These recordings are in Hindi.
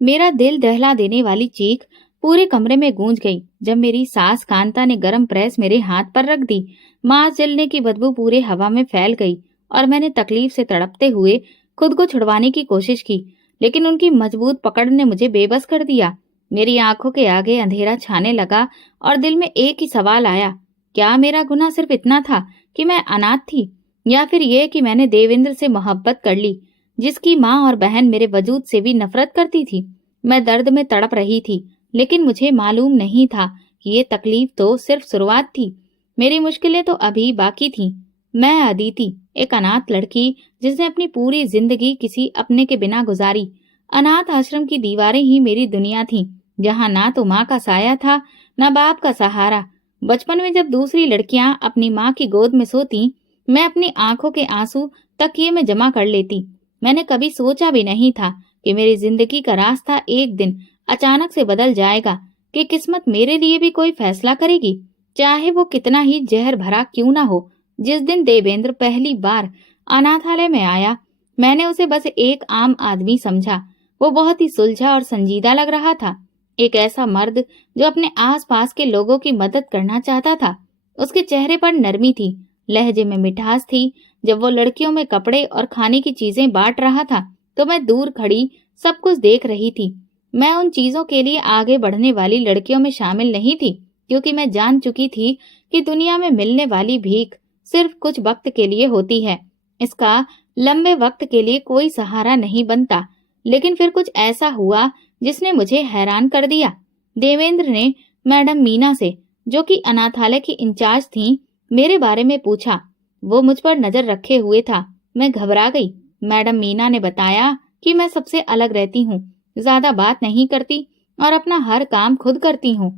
मेरा दिल दहला देने वाली चीख पूरे कमरे में गूंज गई जब मेरी सास कांता ने गरम प्रेस मेरे हाथ पर रख दी। मांस जलने की बदबू पूरे हवा में फैल गई और मैंने तकलीफ से तड़पते हुए खुद को छुड़वाने की कोशिश की, लेकिन उनकी मजबूत पकड़ ने मुझे बेबस कर दिया। मेरी आंखों के आगे अंधेरा छाने लगा और दिल में एक ही सवाल आया, क्या मेरा गुनाह सिर्फ इतना था कि मैं अनाथ थी, या फिर ये कि मैंने देवेंद्र से मोहब्बत कर ली, जिसकी माँ और बहन मेरे वजूद से भी नफरत करती थी। मैं दर्द में तड़प रही थी, लेकिन मुझे मालूम नहीं था कि ये तकलीफ तो सिर्फ शुरुआत थी। मेरी मुश्किलें तो अभी बाकी थीं। मैं अदिति, एक अनाथ लड़की जिसने अपनी पूरी जिंदगी किसी अपने के बिना गुजारी। अनाथ आश्रम की दीवारें ही मेरी दुनिया थीं, जहाँ ना तो माँ का साया था, न बाप का सहारा। बचपन में जब दूसरी लड़कियां अपनी माँ की गोद में सोती, मैं अपनी आंखों के आंसू तकिए में जमा कर लेती। मैंने कभी सोचा भी नहीं था कि मेरी जिंदगी का रास्ता एक दिन अचानक से बदल जाएगा, कि किस्मत मेरे लिए भी कोई फैसला करेगी, चाहे वो कितना ही जहर भरा क्यों ना हो। जिस दिन देवेंद्र पहली बार अनाथालय में आया, मैंने उसे बस एक आम आदमी समझा। वो बहुत ही सुलझा और संजीदा लग रहा था, एक ऐसा मर्द जो अपने आसपास के लोगों की मदद करना चाहता था। उसके चेहरे पर नरमी थी, लहजे में मिठास थी। जब वो लड़कियों में कपड़े और खाने की चीजें बांट रहा था, तो मैं दूर खड़ी सब कुछ देख रही थी। मैं उन चीजों के लिए आगे बढ़ने वाली लड़कियों में शामिल नहीं थी, क्योंकि मैं जान चुकी थी कि दुनिया में मिलने वाली भीख सिर्फ कुछ वक्त के लिए होती है। इसका लंबे वक्त के लिए कोई सहारा नहीं बनता। लेकिन फिर कुछ ऐसा हुआ जिसने मुझे हैरान कर दिया। देवेंद्र ने मैडम मीना से, जो कि अनाथालय की इंचार्ज थीं, मेरे बारे में पूछा। वो मुझ पर नजर रखे हुए था। मैं घबरा गई। मैडम मीना ने बताया कि मैं सबसे अलग रहती हूँ, ज्यादा बात नहीं करती और अपना हर काम खुद करती हूँ।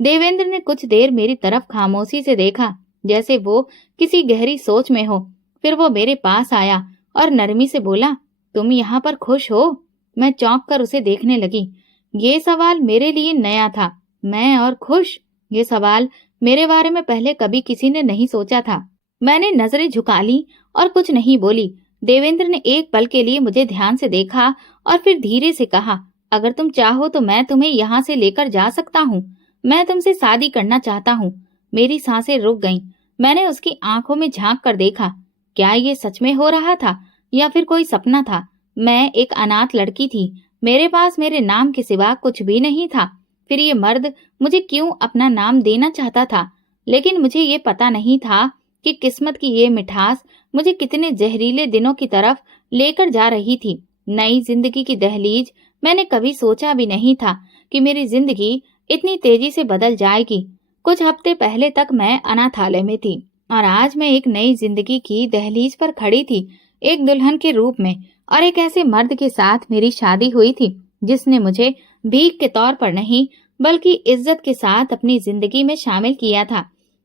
देवेंद्र ने कुछ देर मेरी तरफ खामोशी से देखा, जैसे वो किसी गहरी सोच में हो। फिर वो मेरे पास आया और नरमी से बोला, तुम यहाँ पर खुश हो? मैं चौंक कर उसे देखने लगी। ये सवाल मेरे लिए नया था। मैं और खुश? ये सवाल मेरे बारे में पहले कभी किसी ने नहीं सोचा था। मैंने नजरें झुका ली और कुछ नहीं बोली। देवेंद्र ने एक पल के लिए मुझे ध्यान से देखा और फिर धीरे से कहा, अगर तुम चाहो तो मैं तुम्हें यहाँ से लेकर जा सकता हूँ। मैं तुमसे शादी करना चाहता हूँ। मेरी सांसें रुक गईं। मैंने उसकी आंखों में झांक कर देखा। क्या ये सच में हो रहा था या फिर कोई सपना था? मैं एक अनाथ लड़की थी। मेरे पास मेरे नाम के सिवा कुछ भी नहीं था। फिर ये मर्द मुझे क्यों अपना नाम देना चाहता था? लेकिन मुझे ये पता नहीं था कि किस्मत की ये मिठास मुझे कितने जहरीले दिनों की तरफ लेकर जा रही थी। नई जिंदगी की दहलीज। मैंने कभी सोचा भी नहीं था कि मेरी जिंदगी इतनी तेजी से बदल जाएगी। कुछ हफ्ते पहले तक मैं अनाथालय में थी और आज मैं एक नई जिंदगी की दहलीज पर खड़ी थी, एक दुल्हन के रूप में। और एक ऐसे मर्द के साथ मेरी शादी हुई थी जिसने मुझे भीख के तौर पर नहीं बल्कि इज्जत के साथ अपनी जिंदगी में शामिल किया था।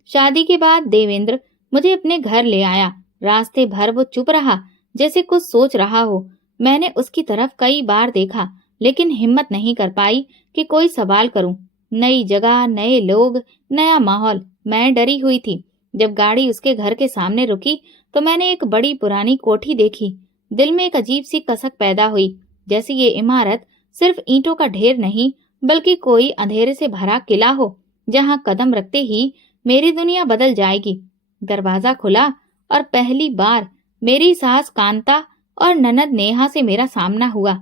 शादी के बाद देवेंद्र मुझे अपने घर ले आया। रास्ते भर वो चुप रहा, जैसे कुछ सोच रहा हो। मैंने उसकी तरफ कई बार देखा, लेकिन हिम्मत नहीं कर पाई कि कोई सवाल करूं। नई जगह, नए लोग, नया माहौल। मैं डरी हुई थी। जब गाड़ी उसके घर के सामने रुकी तो मैंने एक बड़ी पुरानी कोठी देखी। दिल में एक अजीब सी कसक पैदा हुई, जैसे ये इमारत सिर्फ ईंटों का ढेर नहीं बल्कि कोई अंधेरे से भरा किला हो, जहां कदम रखते ही मेरी दुनिया बदल जाएगी। दरवाजा खुला और पहली बार मेरी सास कांता और ननद नेहा से मेरा सामना हुआ।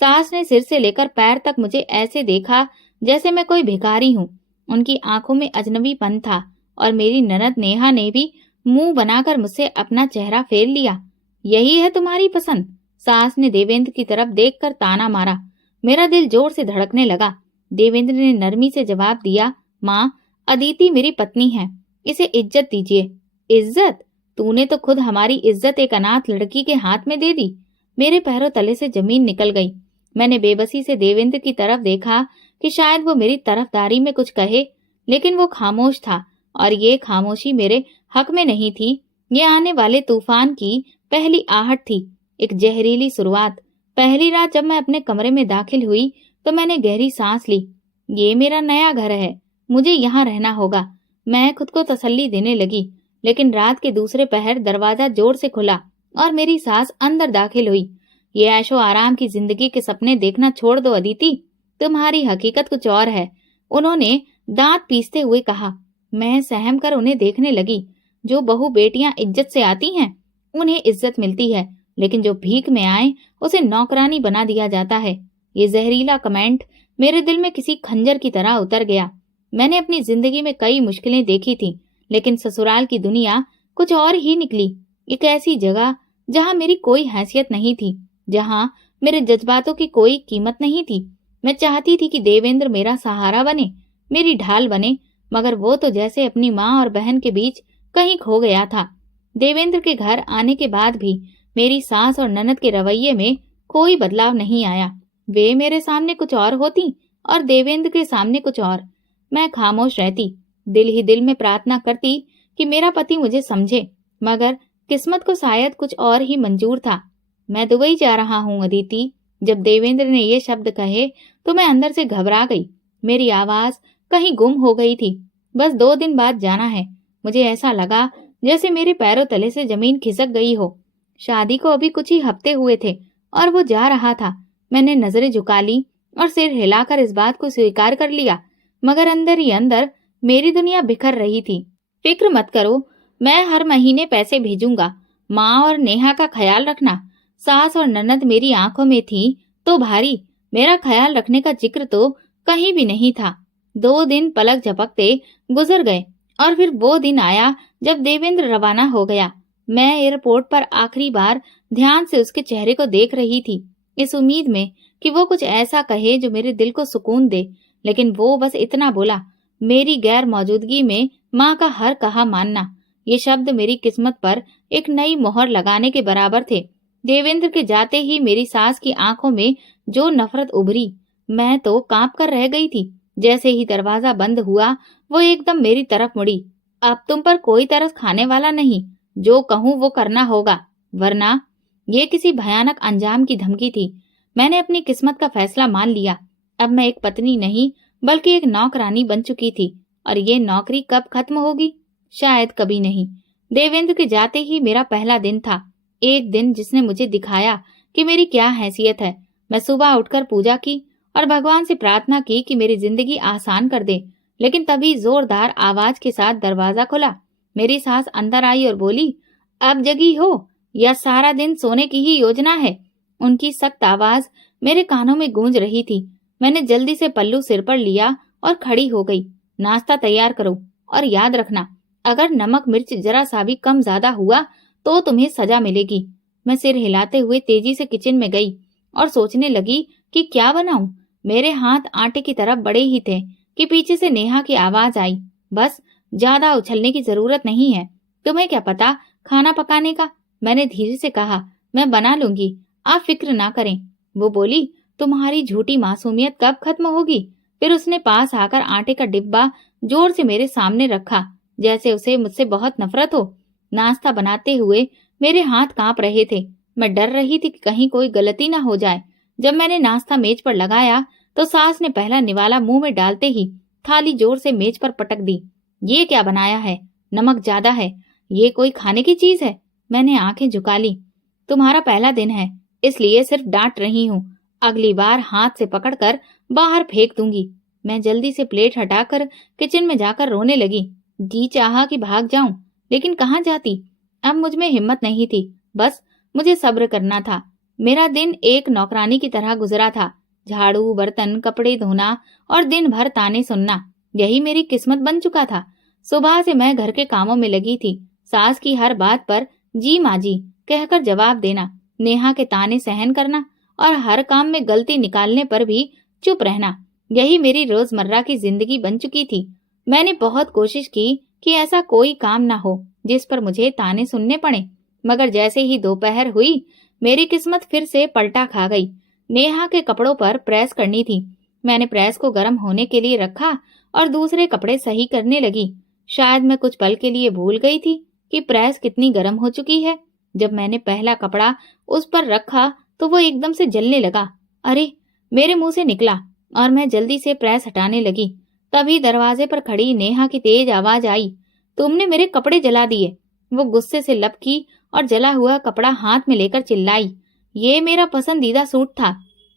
सास ने सिर से लेकर पैर तक मुझे ऐसे देखा जैसे मैं कोई भिखारी हूँ। उनकी आंखों में अजनबीपन था और मेरी ननद नेहा ने भी मुंह बनाकर मुझसे अपना चेहरा फेर लिया। यही है तुम्हारी पसंद? सास ने देवेंद्र की तरफ देखकर ताना मारा। मेरा दिल जोर से धड़कने लगा। देवेंद्र ने नरमी से जवाब दिया, माँ, अदिति मेरी पत्नी है, इसे इज्जत दीजिए। इज्जत? तूने तो खुद हमारी इज्जत एक अनाथ लड़की के हाथ में दे दी। मेरे पैरों तले से जमीन निकल गई। मैंने बेबसी से देवेंद्र की तरफ देखा कि शायद वो मेरी तरफदारी में कुछ कहे, लेकिन वो खामोश था और ये खामोशी मेरे हक में नहीं थी। ये आने वाले तूफान की पहली आहट थी, एक जहरीली शुरुआत। पहली रात जब मैं अपने कमरे में दाखिल हुई तो मैंने गहरी सांस ली। ये मेरा नया घर है, मुझे यहाँ रहना होगा। मैं खुद को तसल्ली देने लगी, लेकिन रात के दूसरे पहर दरवाजा जोर से खुला और मेरी सास अंदर दाखिल हुई। ये ऐशो आराम की जिंदगी के सपने देखना छोड़ दो अदिति, तुम्हारी हकीकत कुछ और है। उन्होंने दांत पीसते हुए कहा। मैं सहम कर उन्हें देखने लगी। जो बहू बेटियां इज्जत से आती हैं उन्हें इज्जत मिलती है, लेकिन जो भीख में आए उसे नौकरानी बना दिया जाता है। ये जहरीला कमेंट मेरे दिल में किसी खंजर की तरह उतर गया। मैंने अपनी जिंदगी में कई मुश्किलें देखी थी, लेकिन ससुराल की दुनिया कुछ और ही निकली। एक ऐसी जगह जहां मेरी कोई हैसियत नहीं थी, जहां मेरे जज्बातों की कोई कीमत नहीं थी। मैं चाहती थी कि देवेंद्र मेरा सहारा बने, मेरी ढाल बने, मगर वो तो जैसे अपनी माँ और बहन के बीच कहीं खो गया था। देवेंद्र के घर आने के बाद भी मेरी सास और ननद के रवैये में कोई बदलाव नहीं आया। वे मेरे सामने कुछ और होती और देवेंद्र के सामने कुछ और। मैं खामोश रहती, दिल ही दिल में प्रार्थना करती कि मेरा पति मुझे समझे, मगर किस्मत को शायद कुछ और ही मंजूर था। मैं दुबई जा रहा हूँ अदिति। जब देवेंद्र ने ये शब्द कहे तो मैं अंदर से घबरा गई। मेरी आवाज कहीं गुम हो गई थी। बस 2 दिन बाद जाना है। मुझे ऐसा लगा जैसे मेरे पैरों तले से जमीन खिसक गई हो। शादी को अभी कुछ ही हफ्ते हुए थे और वो जा रहा था। मैंने नजरें झुका ली और सिर हिलाकर इस बात को स्वीकार कर लिया, मगर अंदर ही अंदर मेरी दुनिया बिखर रही थी। फिक्र मत करो, मैं हर महीने पैसे भेजूंगा। माँ और नेहा का ख्याल रखना। सास और ननद मेरी आंखों में थी तो भारी, मेरा ख्याल रखने का जिक्र तो कहीं भी नहीं था। 2 दिन पलक झपकते गुजर गए और फिर वो दिन आया जब देवेंद्र रवाना हो गया। मैं एयरपोर्ट पर आखिरी बार ध्यान से उसके चेहरे को देख रही थी, इस उम्मीद में कि वो कुछ ऐसा कहे जो मेरे दिल को सुकून दे, लेकिन वो बस इतना बोला, मेरी गैर मौजूदगी में माँ का हर कहा मानना। ये शब्द मेरी किस्मत पर एक नई मोहर लगाने के बराबर थे। देवेंद्र के जाते ही मेरी सास की आंखों में जो नफरत उभरी, मैं तो कांप कर रह गई थी। जैसे ही दरवाजा बंद हुआ वो एकदम मेरी तरफ मुड़ी। अब तुम पर कोई तरस खाने वाला नहीं, जो कहूँ वो करना होगा, वरना। ये किसी भयानक अंजाम की धमकी थी। मैंने अपनी किस्मत का फैसला मान लिया। अब मैं एक पत्नी नहीं बल्कि एक नौकरानी बन चुकी थी, और ये नौकरी कब खत्म होगी? शायद कभी नहीं। देवेंद्र के जाते ही मेरा पहला दिन था, एक दिन जिसने मुझे दिखाया कि मेरी क्या हैसियत है। मैं सुबह उठकर पूजा की और भगवान से प्रार्थना की कि मेरी जिंदगी आसान कर दे, लेकिन तभी जोरदार आवाज के साथ दरवाजा खुला। मेरी सास अंदर आई और बोली, अब जगी हो या सारा दिन सोने की ही योजना है? उनकी सख्त आवाज मेरे कानों में गूंज रही थी। मैंने जल्दी से पल्लू सिर पर लिया और खड़ी हो गई। नाश्ता तैयार करो और याद रखना, अगर नमक मिर्च जरा सा भी कम ज्यादा हुआ तो तुम्हें सजा मिलेगी। मैं सिर हिलाते हुए तेजी से किचन में गई और सोचने लगी कि क्या बनाऊं। मेरे हाथ आटे की तरफ बड़े ही थे कि पीछे से नेहा की आवाज आई, बस ज्यादा उछलने की जरूरत नहीं है, तुम्हें क्या पता खाना पकाने का। मैंने धीरे से कहा, मैं बना लूंगी, आप फिक्र ना करें। वो बोली, तुम्हारी झूठी मासूमियत कब खत्म होगी? फिर उसने पास आकर आटे का डिब्बा जोर से मेरे सामने रखा, जैसे उसे मुझसे बहुत नफरत हो। नाश्ता बनाते हुए मेरे हाथ कांप रहे थे। मैं डर रही थी कि कहीं कोई गलती ना हो जाए। जब मैंने नाश्ता मेज पर लगाया तो सास ने पहला निवाला मुंह में डालते ही थाली जोर से मेज पर पटक दी। ये क्या बनाया है? नमक ज्यादा है। ये कोई खाने की चीज है? मैंने आंखें झुका ली। तुम्हारा पहला दिन है, इसलिए सिर्फ डांट रही हूँ। अगली बार हाथ से पकड़कर बाहर फेंक दूंगी। मैं जल्दी से प्लेट हटाकर किचन में जाकर रोने लगी। जी चाहा कि भाग जाऊं, लेकिन कहाँ जाती? अब मुझ में हिम्मत नहीं थी, बस मुझे सब्र करना था। मेरा दिन एक नौकरानी की तरह गुजरा था। झाड़ू, बर्तन, कपड़े धोना और दिन भर ताने सुनना, यही मेरी किस्मत बन चुका था। सुबह से मैं घर के कामों में लगी थी। सास की हर बात पर जी माँ जी कहकर जवाब देना, नेहा के ताने सहन करना और हर काम में गलती निकालने पर भी चुप रहना, यही मेरी रोजमर्रा की जिंदगी बन चुकी थी। मैंने बहुत कोशिश की कि ऐसा कोई काम ना हो जिस पर मुझे ताने सुनने पड़े, मगर जैसे ही दोपहर हुई मेरी किस्मत फिर से पलटा खा गई। नेहा के कपड़ों पर प्रेस करनी थी। मैंने प्रेस को गर्म होने के लिए रखा और दूसरे कपड़े सही करने लगी। शायद मैं कुछ पल के लिए भूल गई थी कि प्रेस कितनी गर्म हो चुकी है। जब मैंने पहला कपड़ा उस पर रखा तो वो एकदम से जलने लगा। अरे, मेरे मुंह से निकला और मैं जल्दी से प्रेस हटाने लगी। तभी दरवाजे पर खड़ी नेहा की तेज आवाज आई, तुमने मेरे कपड़े जला दिए। वो गुस्से से लपकी और जला हुआ कपड़ा हाथ में लेकर चिल्लाई, ये मेरा पसंदीदा सूट था।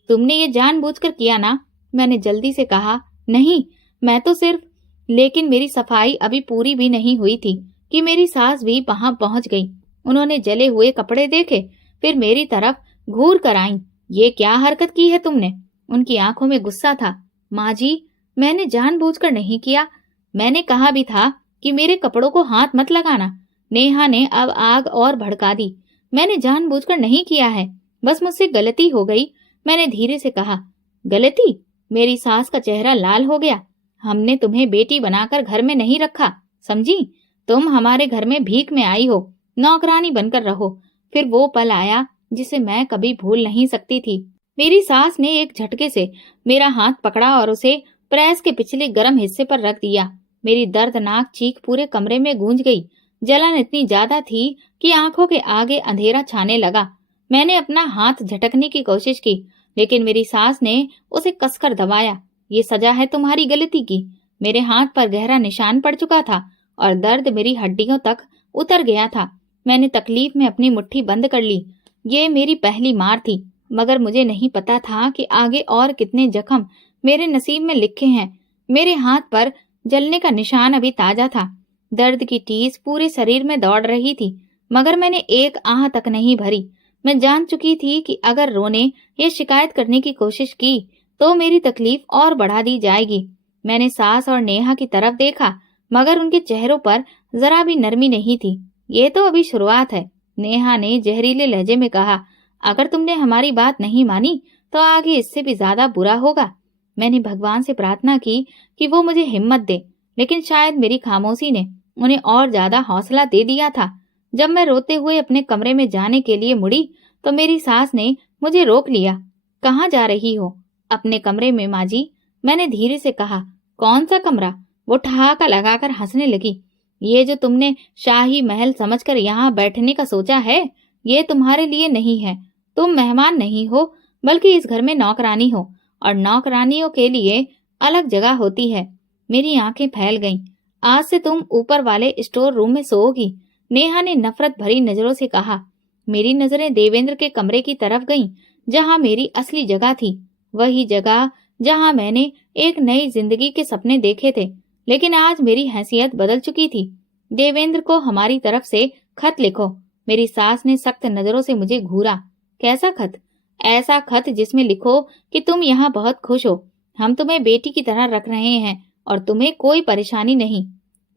तुमने ये जानबूझकर किया ना? मैंने जल्दी से कहा। नहीं, मैं तो सिर्फ। लेकिन मेरी सफाई अभी पूरी भी नहीं हुई थी कि मेरी सास भी वहां पहुंच गई। उन्होंने जले हुए कपड़े देखे, फिर मेरी तरफ घूर कर आईं। ये क्या हरकत की है तुमने? उनकी आंखों में गुस्सा था। माँ जी, मैंने जानबूझकर नहीं किया। मैंने कहा भी था कि मेरे कपड़ों को हाथ मत लगाना। नेहा ने अब आग और भड़का दी। मैंने जानबूझकर नहीं किया है, बस मुझसे गलती हो गई। मैंने धीरे से कहा। गलती? मेरी सास का चेहरा लाल हो गया। हमने तुम्हें बेटी बनाकर घर में नहीं रखा, समझी? तुम हमारे घर में भीख में आई हो, नौकरानी बनकर रहो। फिर वो पल आया जिसे मैं कभी भूल नहीं सकती थी। मेरी सास ने एक झटके से मेरा हाथ पकड़ा और उसे प्रेस के पिछले गर्म हिस्से पर रख दिया। मेरी दर्दनाक चीख पूरे कमरे में गूंज गई। जलन इतनी ज्यादा थी कि आंखों के आगे अंधेरा छाने लगा। मैंने अपना हाथ झटकने की कोशिश की, लेकिन मेरी सास ने उसे कसकर दबाया। ये सजा है तुम्हारी गलती की। मेरे हाथ पर गहरा निशान पड़ चुका था और दर्द मेरी हड्डियों तक उतर गया था। मैंने तकलीफ में अपनी मुट्ठी बंद कर ली। ये मेरी पहली मार थी, मगर मुझे नहीं पता था कि आगे और कितने जख्म मेरे नसीब में लिखे हैं। मेरे हाथ पर जलने का निशान अभी ताजा था। दर्द की टीस पूरे शरीर में दौड़ रही थी, मगर मैंने एक आह तक नहीं भरी। मैं जान चुकी थी कि अगर रोने या शिकायत करने की कोशिश की तो मेरी तकलीफ और बढ़ा दी जाएगी। मैंने सास और नेहा की तरफ देखा, मगर उनके चेहरों पर जरा भी नरमी नहीं थी। ये तो अभी शुरुआत है, नेहा ने जहरीले लहजे में कहा। अगर तुमने हमारी बात नहीं मानी तो आगे इससे भी ज्यादा बुरा होगा। मैंने भगवान से प्रार्थना की कि वो मुझे हिम्मत दे, लेकिन शायद मेरी खामोशी ने उन्हें और ज्यादा हौसला दे दिया था। जब मैं रोते हुए अपने कमरे में जाने के लिए मुड़ी तो मेरी सास ने मुझे रोक लिया। कहाँ जा रही हो? अपने कमरे में माँ जी, मैंने धीरे से कहा। कौन सा कमरा? वो ठहाका लगाकर हंसने लगी। ये जो तुमने शाही महल समझकर यहाँ बैठने का सोचा है, ये तुम्हारे लिए नहीं है। तुम मेहमान नहीं हो, बल्कि इस घर में नौकरानी हो, और नौकरानियों के लिए अलग जगह होती है। मेरी आंखें फैल गईं। आज से तुम ऊपर वाले स्टोर रूम में सोओगी, नेहा ने नफरत भरी नजरों से कहा। मेरी नजरें देवेंद्र के कमरे की तरफ गईं, जहां मेरी असली जगह थी। वही जगह जहां मैंने एक नई जिंदगी के सपने देखे थे। लेकिन आज मेरी हैसियत बदल चुकी थी। देवेंद्र को हमारी तरफ से खत लिखो। मेरी सास ने सख्त नजरों से मुझे घूरा। कैसा खत? ऐसा खत जिसमें लिखो कि तुम यहाँ बहुत खुश हो, हम तुम्हें बेटी की तरह रख रहे हैं और तुम्हें कोई परेशानी नहीं।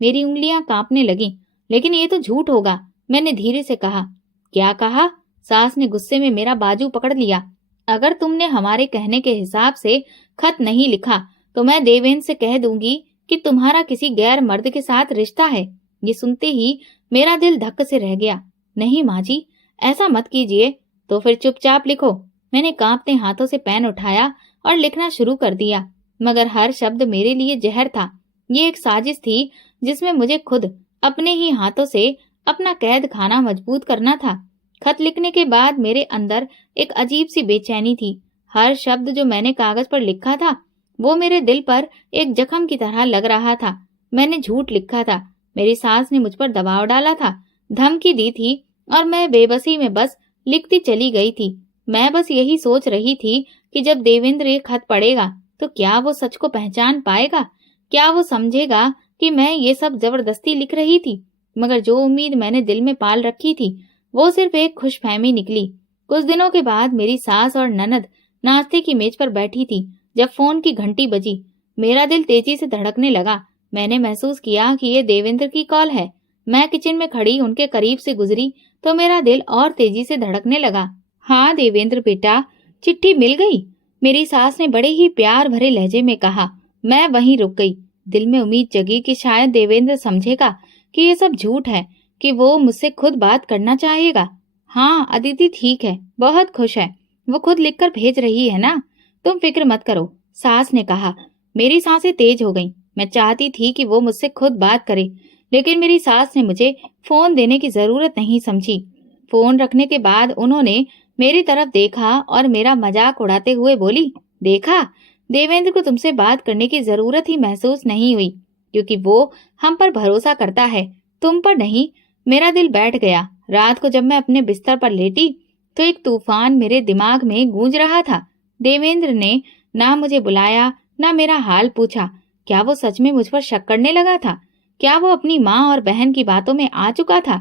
मेरी उंगलियां कांपने लगीं। लेकिन ये तो झूठ होगा, मैंने धीरे से कहा। क्या कहा? सास ने गुस्से में मेरा बाजू पकड़ लिया। अगर तुमने हमारे कहने के हिसाब से खत नहीं लिखा तो मैं देवेंद्र से कह दूंगी कि तुम्हारा किसी गैर मर्द के साथ रिश्ता है। ये सुनते ही मेरा दिल धक्क से रह गया। नहीं माँ जी, ऐसा मत कीजिए। तो फिर चुपचाप लिखो। मैंने कांपते हाथों से पेन उठाया और लिखना शुरू कर दिया, मगर हर शब्द मेरे लिए जहर था। ये एक साजिश थी जिसमें मुझे खुद अपने ही हाथों से अपना कैद खाना मजबूत करना था। खत लिखने के बाद मेरे अंदर एक अजीब सी बेचैनी थी। हर शब्द जो मैंने कागज पर लिखा था वो मेरे दिल पर एक जख्म की तरह लग रहा था। मैंने झूठ लिखा था, मेरी सास ने मुझ पर दबाव डाला था, धमकी दी थी, और मैं बेबसी में बस लिखती चली गई थी। मैं बस यही सोच रही थी कि जब देवेंद्र ये खत पढ़ेगा तो क्या वो सच को पहचान पाएगा? क्या वो समझेगा कि मैं ये सब जबरदस्ती लिख रही थी? मगर जो उम्मीद मैंने दिल में पाल रखी थी वो सिर्फ एक खुशफहमी निकली। कुछ दिनों के बाद मेरी सास और ननद नाश्ते की मेज पर बैठी थी। जब फोन की घंटी बजी, मेरा दिल तेजी से धड़कने लगा। मैंने महसूस किया कि ये देवेंद्र की कॉल है। मैं किचन में खड़ी उनके करीब से गुजरी तो मेरा दिल और तेजी से धड़कने लगा। हाँ देवेंद्र बेटा, चिट्ठी मिल गई, मेरी सास ने बड़े ही प्यार भरे लहजे में कहा। मैं वहीं रुक गई। दिल में उम्मीद जगी कि शायद देवेंद्र समझेगा कि ये सब झूठ है, कि वो मुझसे खुद बात करना चाहेगा। हाँ अदिति ठीक है, बहुत खुश है, वो खुद लिखकर भेज रही है ना, तुम फिक्र मत करो, सास ने कहा। मेरी सांसें तेज हो गईं। मैं चाहती थी कि वो मुझसे खुद बात करे, लेकिन मेरी सास ने मुझे फोन देने की जरूरत नहीं समझी। फोन रखने के बाद उन्होंने मेरी तरफ देखा और मेरा मजाक उड़ाते हुए बोली, देखा, देवेंद्र को तुमसे बात करने की जरूरत ही महसूस नहीं हुई, क्योंकि वो हम पर भरोसा करता है, तुम पर नहीं। मेरा दिल बैठ गया। रात को जब मैं अपने बिस्तर पर लेटी तो एक तूफान मेरे दिमाग में गूंज रहा था। देवेंद्र ने ना मुझे बुलाया, ना मेरा हाल पूछा। क्या वो सच में मुझ पर शक करने लगा था? क्या वो अपनी माँ और बहन की बातों में आ चुका था?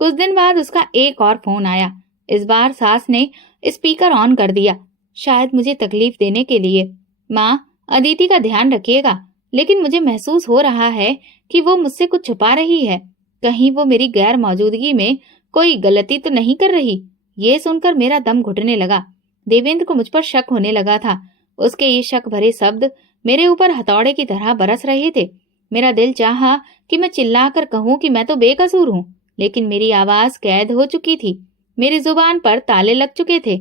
कुछ दिन बाद उसका एक और फोन आया। इस बार सास ने स्पीकर ऑन कर दिया, शायद मुझे तकलीफ देने के लिए। माँ, अदिति का ध्यान रखिएगा, लेकिन मुझे महसूस हो रहा है कि वो मुझसे कुछ छुपा रही है। कहीं वो मेरी गैर मौजूदगी में कोई गलती तो नहीं कर रही। ये सुनकर मेरा दम घुटने लगा। देवेंद्र को मुझ पर शक होने लगा था। उसके ये शक भरे शब्द मेरे ऊपर हथौड़े की तरह बरस रहे थे। मेरा दिल चाहा कि मैं चिल्लाकर कहूं कि मैं तो बेकसूर हूं, लेकिन मेरी आवाज कैद हो चुकी थी। मेरी जुबान पर ताले लग चुके थे।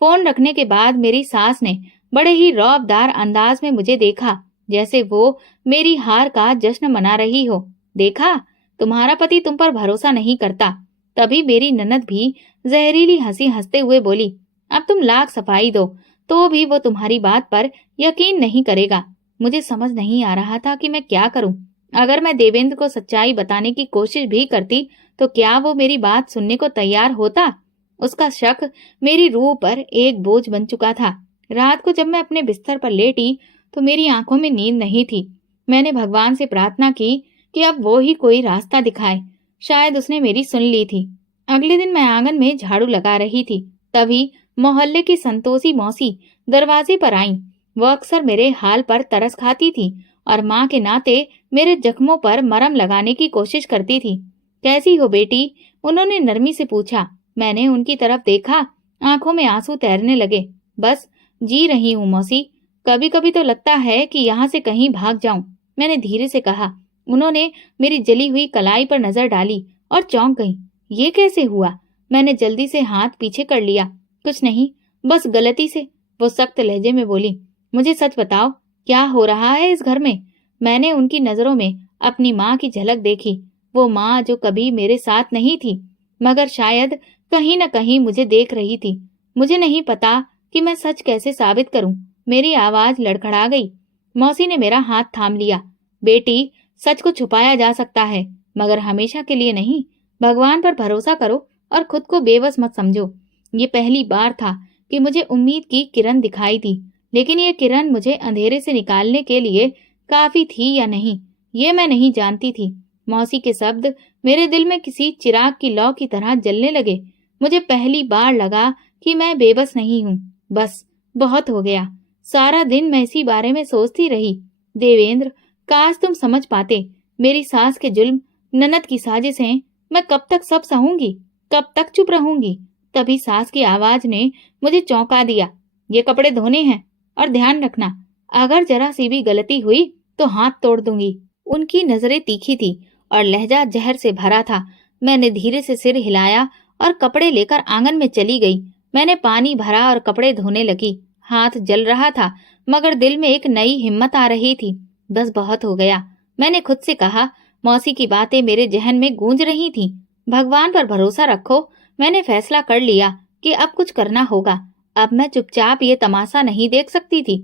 फोन रखने के बाद मेरी सास ने बड़े ही रौबदार अंदाज में मुझे देखा, जैसे वो मेरी हार का जश्न मना रही हो। देखा, तुम्हारा पति तुम पर भरोसा नहीं करता। तभी मेरी ननद भी जहरीली हंसी हंसते हुए बोली, अब तुम लाख सफाई दो तो भी वो तुम्हारी बात पर यकीन नहीं करेगा। मुझे समझ नहीं आ रहा था कि मैं क्या करूं। अगर मैं देवेंद्र को सच्चाई बताने की कोशिश भी करती तो क्या वो मेरी बात सुनने को तैयार होता? उसका शक मेरी रूह पर एक बोझ बन चुका था। रात को जब मैं अपने बिस्तर पर लेटी तो मेरी आंखों में नींद नहीं थी। मैंने भगवान से प्रार्थना की कि अब वो ही कोई रास्ता दिखाए। शायद उसने मेरी सुन ली थी। अगले दिन मैं आंगन में झाड़ू लगा रही थी, तभी मोहल्ले की संतोषी मौसी दरवाजे पर आईं। वो अक्सर मेरे हाल पर तरस खाती थी और माँ के नाते मेरे जख्मों पर मरहम लगाने की कोशिश करती थी। कैसी हो बेटी? उन्होंने नरमी से पूछा। मैंने उनकी तरफ देखा, आंखों में आंसू तैरने लगे। बस जी रही हूँ मौसी, कभी कभी तो लगता है कि यहाँ से कहीं भाग जाऊं, मैंने धीरे से कहा। उन्होंने मेरी जली हुई कलाई पर नजर डाली और चौंक गई। ये कैसे हुआ? मैंने जल्दी से हाथ पीछे कर लिया। कुछ नहीं, बस गलती से, वो सख्त लहजे में बोली। मुझे सच बताओ, क्या हो रहा है इस घर में? मैंने उनकी नजरों में अपनी माँ की झलक देखी। वो माँ जो कभी मेरे साथ नहीं थी, मगर शायद कहीं न कहीं मुझे देख रही थी। मुझे नहीं पता कि मैं सच कैसे साबित करूं। मेरी आवाज लड़खड़ा गई। मौसी ने मेरा हाथ थाम लिया। बेटी, सच को छुपाया जा सकता है, मगर हमेशा के लिए नहीं। भगवान पर भरोसा करो और खुद को बेबस मत समझो। ये पहली बार था कि मुझे उम्मीद की किरण दिखाई दी, लेकिन ये किरण मुझे अंधेरे से निकालने के लिए काफी थी या नहीं, ये मैं नहीं जानती थी। मौसी के शब्द मेरे दिल में किसी चिराग की लौ की तरह जलने लगे। मुझे पहली बार लगा कि मैं बेबस नहीं हूँ। बस, बहुत हो गया। सारा दिन मैं इसी बारे में सोचती रही। देवेंद्र, काश तुम समझ पाते। मेरी सास के जुल्म, ननद की साजिशें, मैं कब तक सब सहूंगी? कब तक चुप रहूंगी? तभी सास की आवाज ने मुझे चौंका दिया। ये कपड़े धोने हैं, और ध्यान रखना, अगर जरा सी भी गलती हुई तो हाथ तोड़ दूंगी। उनकी नजरें तीखी थी और लहजा जहर से भरा था। मैंने धीरे से सिर हिलाया और कपड़े लेकर आंगन में चली गई। मैंने पानी भरा और कपड़े धोने लगी। हाथ जल रहा था, मगर दिल में एक नई हिम्मत आ रही थी। बस बहुत हो गया, मैंने खुद से कहा। मौसी की बातें मेरे जहन में गूंज रही थीं। भगवान पर भरोसा रखो। मैंने फैसला कर लिया कि अब कुछ करना होगा। अब मैं चुपचाप ये तमाशा नहीं देख सकती थी।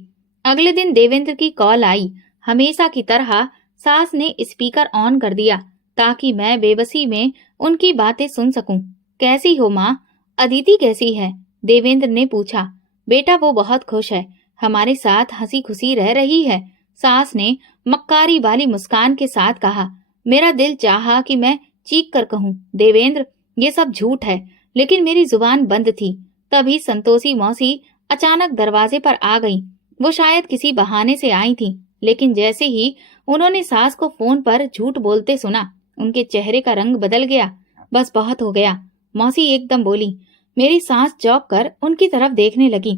अगले दिन देवेंद्र की कॉल आई। हमेशा की तरह सास ने स्पीकर ऑन कर दिया ताकि मैं बेबसी में उनकी बातें सुन सकूं। कैसी हो माँ? अदिति कैसी है? देवेंद्र ने पूछा। बेटा, वो बहुत खुश है, हमारे साथ हंसी खुशी रह रही है, सास ने मक्कारी वाली मुस्कान के साथ कहा। मेरा दिल चाहा कि मैं चीख कर कहूँ, देवेंद्र, ये सब झूठ है, लेकिन मेरी जुबान बंद थी। तभी संतोषी मौसी अचानक दरवाजे पर आ गई। वो शायद किसी बहाने से आई थी, लेकिन जैसे ही उन्होंने सास को फोन पर झूठ बोलते सुना, उनके चेहरे का रंग बदल गया। बस बहुत हो गया, मौसी एकदम बोली। मेरी सांस चौंक कर उनकी तरफ देखने लगी।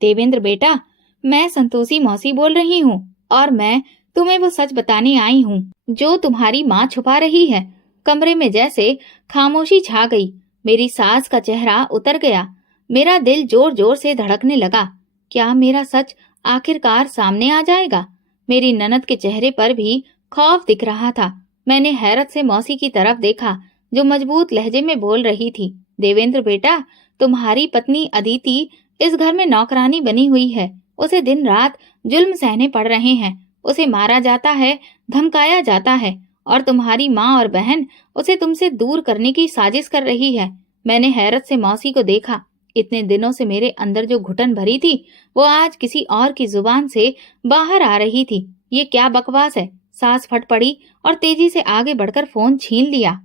देवेंद्र बेटा, मैं संतोषी मौसी बोल रही हूँ, और मैं तुम्हें वो सच बताने आई हूँ जो तुम्हारी माँ छुपा रही है। कमरे में जैसे खामोशी छा गई। मेरी सास का चेहरा उतर गया। मेरा दिल जोर जोर से धड़कने लगा। क्या मेरा सच आखिरकार सामने आ जाएगा? मेरी ननद के चेहरे पर भी खौफ दिख रहा था। मैंने हैरत से मौसी की तरफ देखा, जो मजबूत लहजे में बोल रही थी। देवेंद्र बेटा, तुम्हारी पत्नी अदिति इस घर में नौकरानी बनी हुई है। उसे दिन रात जुल्म सहने पड़ रहे हैं। उसे मारा जाता है, धमकाया जाता है, और तुम्हारी माँ और बहन उसे तुमसे दूर करने की साजिश कर रही है। मैंने हैरत से मौसी को देखा। इतने दिनों से मेरे अंदर जो घुटन भरी थी वो आज किसी और की जुबान से बाहर आ रही थी। ये क्या बकवास है। सांस फट पड़ी और तेजी से आगे बढ़कर फोन छीन लिया।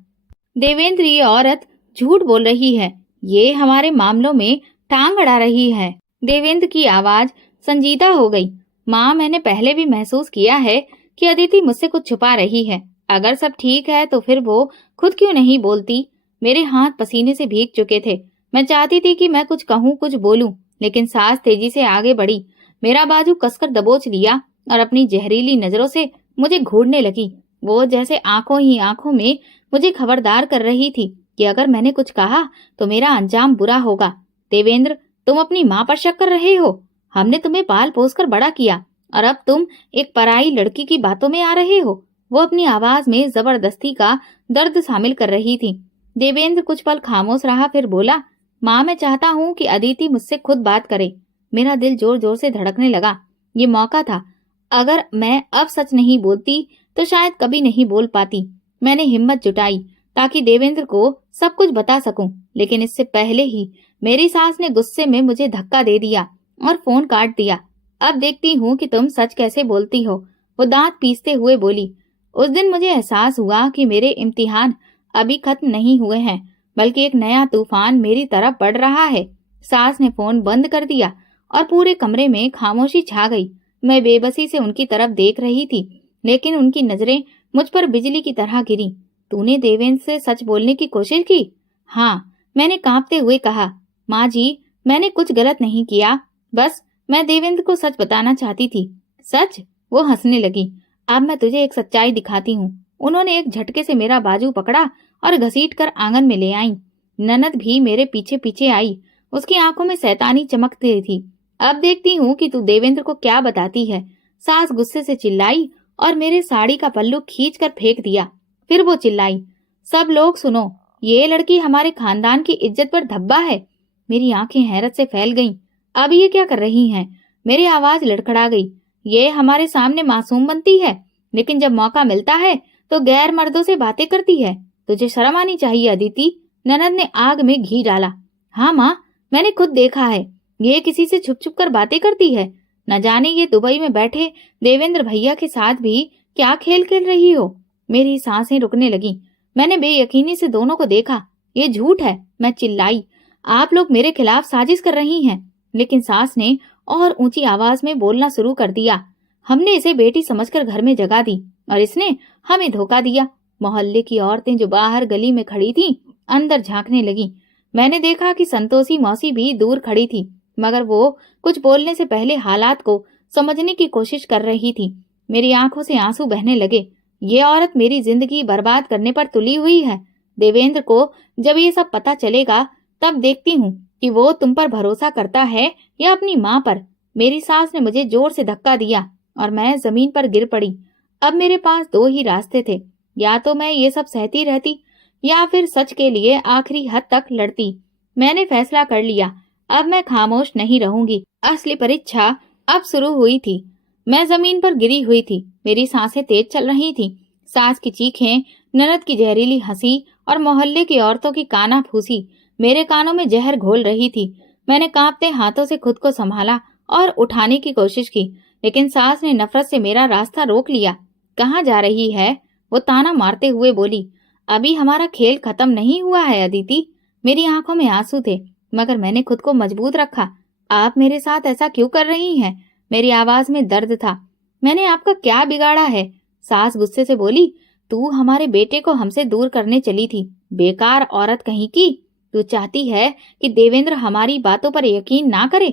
देवेंद्र, ये औरत झूठ बोल रही है। ये हमारे मामलों में टांग अड़ा रही है। देवेंद्र की आवाज संजीदा हो गई। माँ, मैंने पहले भी महसूस किया है कि अदिति मुझसे कुछ छुपा रही है। अगर सब ठीक है तो फिर वो खुद क्यों नहीं बोलती। मेरे हाथ पसीने से भीग चुके थे। मैं चाहती थी कि मैं कुछ कहूँ, कुछ बोलूं, लेकिन सास तेजी से आगे बढ़ी, मेरा बाजू कसकर दबोच लिया और अपनी जहरीली नजरों से मुझे घूरने लगी। वो जैसे आंखों ही आंखों में मुझे खबरदार कर रही थी कि अगर मैंने कुछ कहा तो मेरा अंजाम बुरा होगा। देवेंद्र, तुम अपनी माँ पर शक कर रहे हो। हमने तुम्हें पाल पोस कर बड़ा किया और अब तुम एक पराई लड़की की बातों में आ रहे हो। वो अपनी आवाज में जबरदस्ती का दर्द शामिल कर रही थी। देवेंद्र कुछ पल खामोश रहा, फिर बोला, माँ, मैं चाहता हूँ कि अदिति मुझसे खुद बात करे। मेरा दिल जोर जोर से धड़कने लगा। ये मौका था। अगर मैं अब सच नहीं बोलती तो शायद कभी नहीं बोल पाती। मैंने हिम्मत जुटाई ताकि देवेंद्र को सब कुछ बता सकूं, लेकिन इससे पहले ही मेरी सास ने गुस्से में मुझे धक्का दे दिया और फोन काट दिया। अब देखती हूँ कि तुम सच कैसे बोलती हो, वो दांत पीसते हुए बोली। उस दिन मुझे एहसास हुआ कि मेरे इम्तिहान अभी खत्म नहीं हुए हैं, बल्कि एक नया तूफान मेरी तरफ बढ़ रहा है। सास ने फोन बंद कर दिया और पूरे कमरे में खामोशी छा गई। मैं बेबसी से उनकी तरफ देख रही थी, लेकिन उनकी नजरें मुझ पर बिजली की तरह गिरी। तूने देवेंद्र से सच बोलने की कोशिश की? हाँ, मैंने कांपते हुए कहा। माँ जी, मैंने कुछ गलत नहीं किया, बस मैं देवेंद्र को सच बताना चाहती थी। सच? वो हंसने लगी। अब मैं तुझे एक सच्चाई दिखाती हूँ। उन्होंने एक झटके से मेरा बाजू पकड़ा और घसीट कर आंगन में ले आई। ननद भी मेरे पीछे पीछे आई। उसकी आंखों में शैतानी चमकती थी। अब देखती हूँ कि तू देवेंद्र को क्या बताती है। सास गुस्से से चिल्लाई और मेरे साड़ी का पल्लू खींच कर फेंक दिया। फिर वो चिल्लाई, सब लोग सुनो, ये लड़की हमारे खानदान की इज्जत पर धब्बा है। मेरी आंखें हैरत से फैल गईं। अब ये क्या कर रही हैं? मेरी आवाज लड़खड़ा गई। ये हमारे सामने मासूम बनती है, लेकिन जब मौका मिलता है तो गैर मर्दों से बातें करती है। तुझे शर्म आनी चाहिए अदिति। ननद ने आग में घी डाला। हाँ माँ, मैंने खुद देखा है। ये किसी से छुप छुप कर बातें करती है। न जाने ये दुबई में बैठे देवेंद्र भैया के साथ भी क्या खेल खेल रही हो। मेरी सांसें रुकने लगी। मैंने बेयकीनी से दोनों को देखा। ये झूठ है, मैं चिल्लाई। आप लोग मेरे खिलाफ साजिश कर रही हैं। लेकिन सास ने और ऊंची आवाज में बोलना शुरू कर दिया। हमने इसे बेटी समझकर घर में जगा दी और इसने हमें धोखा दिया। मोहल्ले की औरतें जो बाहर गली में खड़ी थीं, अंदर झांकने लगी। मैंने देखा कि संतोषी मौसी भी दूर खड़ी थी, मगर वो कुछ बोलने से पहले हालात को समझने की कोशिश कर रही थी। मेरी आंखों से आंसू बहने लगे। ये औरत मेरी जिंदगी बर्बाद करने पर तुली हुई है। देवेंद्र को जब ये सब पता चलेगा तब देखती हूँ कि वो तुम पर भरोसा करता है या अपनी माँ पर। मेरी सास ने मुझे जोर से धक्का दिया और मैं जमीन पर गिर पड़ी। अब मेरे पास दो ही रास्ते थे, या तो मैं ये सब सहती रहती या फिर सच के लिए आखिरी हद तक लड़ती। मैंने फैसला कर लिया, अब मैं खामोश नहीं रहूंगी। असली परीक्षा अब शुरू हुई थी। मैं जमीन पर गिरी हुई थी। मेरी सांसें तेज चल रही थी। सास की चीखें, ननद की जहरीली हंसी और मोहल्ले की औरतों की काना फूसी मेरे कानों में जहर घोल रही थी। मैंने कांपते हाथों से खुद को संभाला और उठाने की कोशिश की, लेकिन सास ने नफरत से मेरा रास्ता रोक लिया। कहाँ जा रही है? वो ताना मारते हुए बोली। अभी हमारा खेल खत्म नहीं हुआ है अदिति। मेरी आंखों में आंसू थे, मगर मैंने खुद को मजबूत रखा। आप मेरे साथ ऐसा क्यों कर रही हैं? मेरी आवाज में दर्द था। मैंने आपका क्या बिगाड़ा है? सास गुस्से से बोली। तू हमारे बेटे को हमसे दूर करने चली थी, बेकार औरत कहीं की। तू चाहती है कि देवेंद्र हमारी बातों पर यकीन ना करे,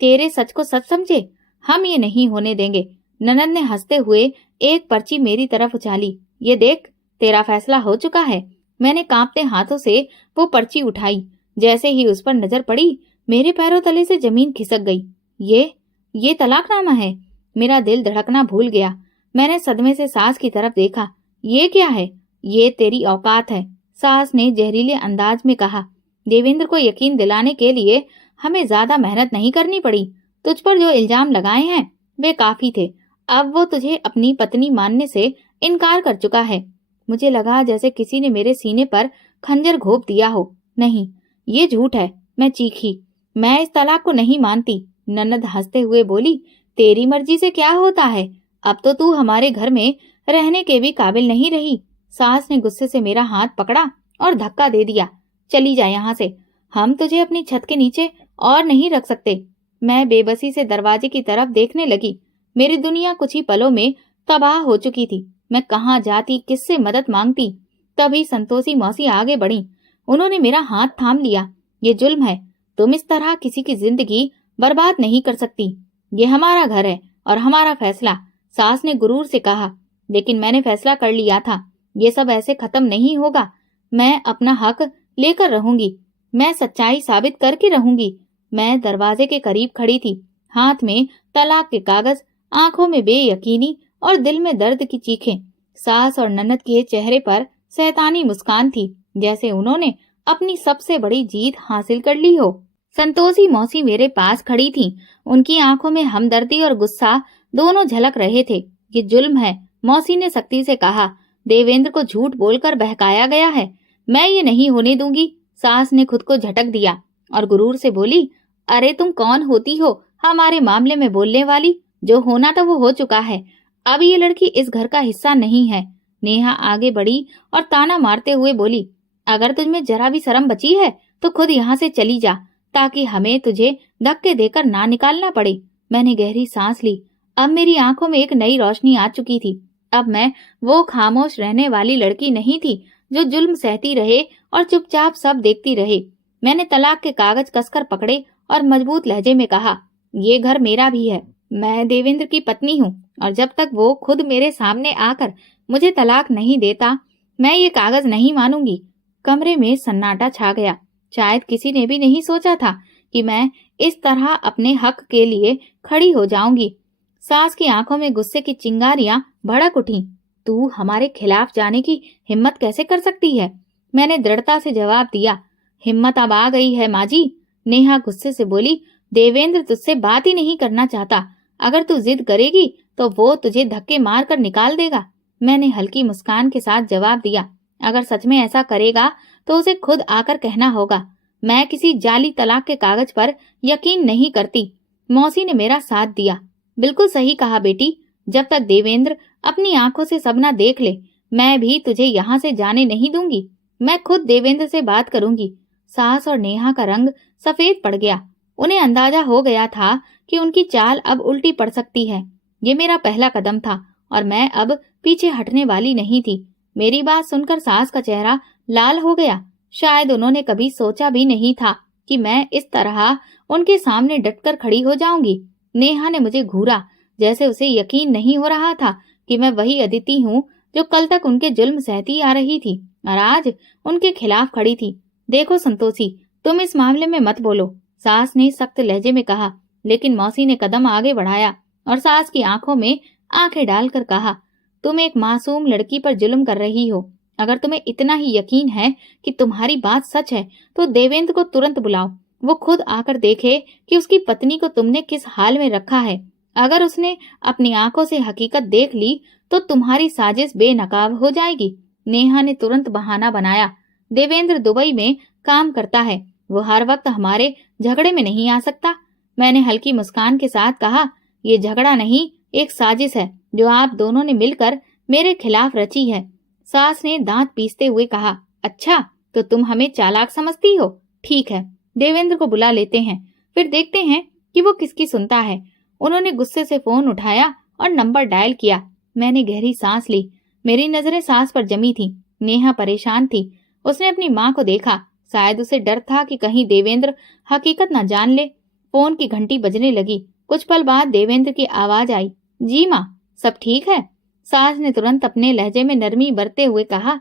तेरे सच को सच समझे। हम ये नहीं होने देंगे। ननद ने हंसते हुए एक पर्ची मेरी तरफ उछाली। ये देख, तेरा फैसला हो चुका है। मैंने कांपते हाथों से वो पर्ची उठाई। जैसे ही उस पर नजर पड़ी, मेरे पैरों तले से जमीन खिसक गई। ये तलाकनामा है। मेरा दिल धड़कना भूल गया। मैंने सदमे से सास की तरफ देखा। ये क्या है? ये तेरी औकात है, सास ने जहरीले अंदाज में कहा। देवेंद्र को यकीन दिलाने के लिए हमें ज्यादा मेहनत नहीं करनी पड़ी। तुझ पर जो इल्जाम लगाए हैं वे काफी थे। अब वो तुझे अपनी पत्नी मानने से इनकार कर चुका है। मुझे लगा जैसे किसी ने मेरे सीने पर खंजर घोंप दिया हो। नहीं, ये झूठ है। मैं चीखी। मैं इस तलाक को नहीं मानती। ननद हंसते हुए बोली, तेरी मर्जी से क्या होता है, अब तो तू हमारे घर में रहने के भी काबिल नहीं रही। सास ने गुस्से से मेरा हाथ पकड़ा और धक्का दे दिया। चली जा यहाँ से, हम तुझे अपनी छत के नीचे और नहीं रख सकते। मैं बेबसी से दरवाजे की तरफ देखने लगी। मेरी दुनिया कुछ ही पलों में तबाह हो चुकी थी। मैं कहाँ जाती, किससे मदद मांगती। तभी संतोषी मौसी आगे बढ़ी। उन्होंने मेरा हाथ थाम लिया। ये जुल्म है, तुम इस तरह किसी की जिंदगी बर्बाद नहीं कर सकती। ये हमारा घर है और हमारा फैसला, सास ने गुरूर से कहा। लेकिन मैंने फैसला कर लिया था, ये सब ऐसे खत्म नहीं होगा। मैं अपना हक लेकर रहूंगी, मैं सच्चाई साबित करके रहूंगी। मैं दरवाजे के करीब खड़ी थी, हाथ में तलाक के कागज, आंखों में बेयकीनी और दिल में दर्द की चीखें। सास और ननद के चेहरे पर शैतानी मुस्कान थी, जैसे उन्होंने अपनी सबसे बड़ी जीत हासिल कर ली हो। संतोषी मौसी मेरे पास खड़ी थी। उनकी आंखों में हमदर्दी और गुस्सा दोनों झलक रहे थे। ये जुल्म है, मौसी ने सख्ती से कहा। देवेंद्र को झूठ बोलकर बहकाया गया है, मैं ये नहीं होने दूंगी। सास ने खुद को झटक दिया और गुरूर से बोली, अरे तुम कौन होती हो हमारे मामले में बोलने वाली? जो होना था वो हो चुका है, अब ये लड़की इस घर का हिस्सा नहीं है। नेहा आगे बढ़ी और ताना मारते हुए बोली, अगर तुझमें जरा भी शर्म बची है तो खुद यहाँ से चली जा, ताकि हमें तुझे धक्के देकर ना निकालना पड़े। मैंने गहरी सांस ली। अब मेरी आंखों में एक नई रोशनी आ चुकी थी। अब मैं वो खामोश रहने वाली लड़की नहीं थी जो जुल्म सहती रहे और चुपचाप सब देखती रहे। मैंने तलाक के कागज कसकर पकड़े और मजबूत लहजे में कहा, ये घर मेरा भी है, मैं देवेंद्र की पत्नी हूँ और जब तक वो खुद मेरे सामने आकर मुझे तलाक नहीं देता, मैं ये कागज नहीं मानूंगी। कमरे में सन्नाटा छा गया। शायद किसी ने भी नहीं सोचा था कि मैं इस तरह अपने हक के लिए खड़ी हो जाऊंगी। सास की आंखों में गुस्से की चिंगारियां भड़क उठी। तू हमारे खिलाफ जाने की हिम्मत कैसे कर सकती है? मैंने दृढ़ता से जवाब दिया। हिम्मत अब आ गई है माँ जी। नेहा गुस्से से बोली, देवेंद्र तुझसे बात ही नहीं करना चाहता। अगर तू जिद करेगी तो वो तुझे धक्के मार कर निकाल देगा। मैंने हल्की मुस्कान के साथ जवाब दिया, अगर सच में ऐसा करेगा तो उसे खुद आकर कहना होगा। मैं किसी जाली तलाक के कागज पर यकीन नहीं करती। मौसी ने मेरा साथ दिया। बिल्कुल सही कहा बेटी, जब तक देवेंद्र अपनी आंखों से सब न देख ले, मैं भी तुझे यहाँ से जाने नहीं दूंगी। मैं खुद देवेंद्र से बात करूंगी। सास और नेहा का रंग सफेद पड़ गया। उन्हें अंदाजा हो गया था कि उनकी चाल अब उल्टी पड़ सकती है। ये मेरा पहला कदम था और मैं अब पीछे हटने वाली नहीं थी। मेरी बात सुनकर सास का चेहरा लाल हो गया। शायद उन्होंने कभी सोचा भी नहीं था कि मैं इस तरह उनके सामने डटकर खड़ी हो जाऊंगी। नेहा ने मुझे घूरा, जैसे उसे यकीन नहीं हो रहा था कि मैं वही अदिति हूँ जो कल तक उनके जुल्म सहती आ रही थी और आज उनके खिलाफ खड़ी थी। देखो संतोषी, तुम इस मामले में मत बोलो, सास ने सख्त लहजे में कहा। लेकिन मौसी ने कदम आगे बढ़ाया और सास की आंखों में आंखें डालकर कहा, तुम एक मासूम लड़की पर जुल्म कर रही हो। अगर तुम्हें इतना ही यकीन है कि तुम्हारी बात सच है तो देवेंद्र को तुरंत बुलाओ। वो खुद आकर देखे कि उसकी पत्नी को तुमने किस हाल में रखा है। अगर उसने अपनी आंखों से हकीकत देख ली तो तुम्हारी साजिश बेनकाब हो जाएगी। नेहा ने तुरंत बहाना बनाया, देवेंद्र दुबई में काम करता है, वो हर वक्त हमारे झगड़े में नहीं आ सकता। मैंने हल्की मुस्कान के साथ कहा, ये झगड़ा नहीं, एक साजिश है जो आप दोनों ने मिलकर मेरे खिलाफ रची है। सास ने दांत पीसते हुए कहा, अच्छा तो तुम हमें चालाक समझती हो। ठीक है, देवेंद्र को बुला लेते हैं, फिर देखते हैं कि वो किसकी सुनता है। उन्होंने गुस्से से फोन उठाया और नंबर डायल किया। मैंने गहरी सांस ली। मेरी नजरें सास पर जमी थी। नेहा परेशान थी। उसने अपनी माँ को देखा। शायद उसे डर था कि कहीं देवेंद्र हकीकत न जान ले। फोन की घंटी बजने लगी। कुछ पल बाद देवेंद्र की आवाज आई, जी माँ, सब ठीक है? सास ने तुरंत अपने लहजे में नरमी बरते हुए कहा,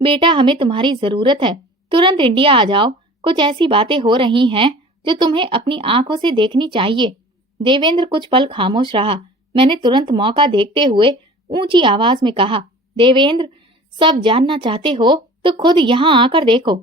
बेटा हमें तुम्हारी जरूरत है, तुरंत इंडिया आ जाओ। कुछ ऐसी बातें हो रही हैं जो तुम्हें अपनी आंखों से देखनी चाहिए। देवेंद्र कुछ पल खामोश रहा। मैंने तुरंत मौका देखते हुए ऊंची आवाज में कहा, देवेंद्र, सब जानना चाहते हो तो खुद यहाँ आकर देखो।